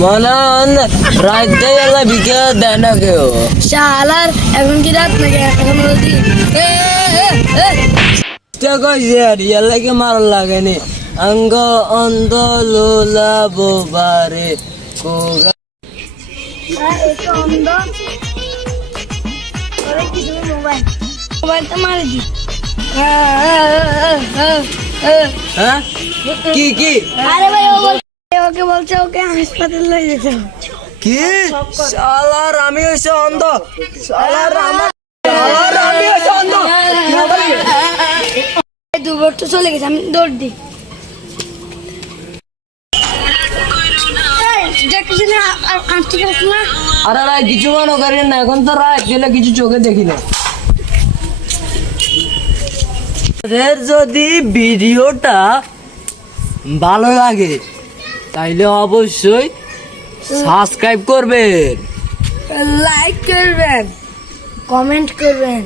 মনান রাতে এলা বিকে দেয় না কেউ শালার এখন কি রাত নাকি এখন বলছি এলাকে মার লাগেনি অঙ্গ অন্ধ লোলা বোবারে কোগা মোবাইলটা মারে দি হ্যাঁ কি কি আরে ভাই ওকে বলছে ওকে হাসপাতাল লয়ে যেতে কি শালার আমি হইছে অন্ধ শালার আমি হইছে অন্ধ 2 বছর চলে গেছে আমি দৌড় দিই আরে রায় কিছু মনে করেন না এখন তো রাত গেলে কিছু চোখে দেখি না যদি ভিডিওটা ভালো লাগে তাইলে অবশ্যই সাবস্ক্রাইব করবেন, লাইক করবেন, কমেন্ট করবেন।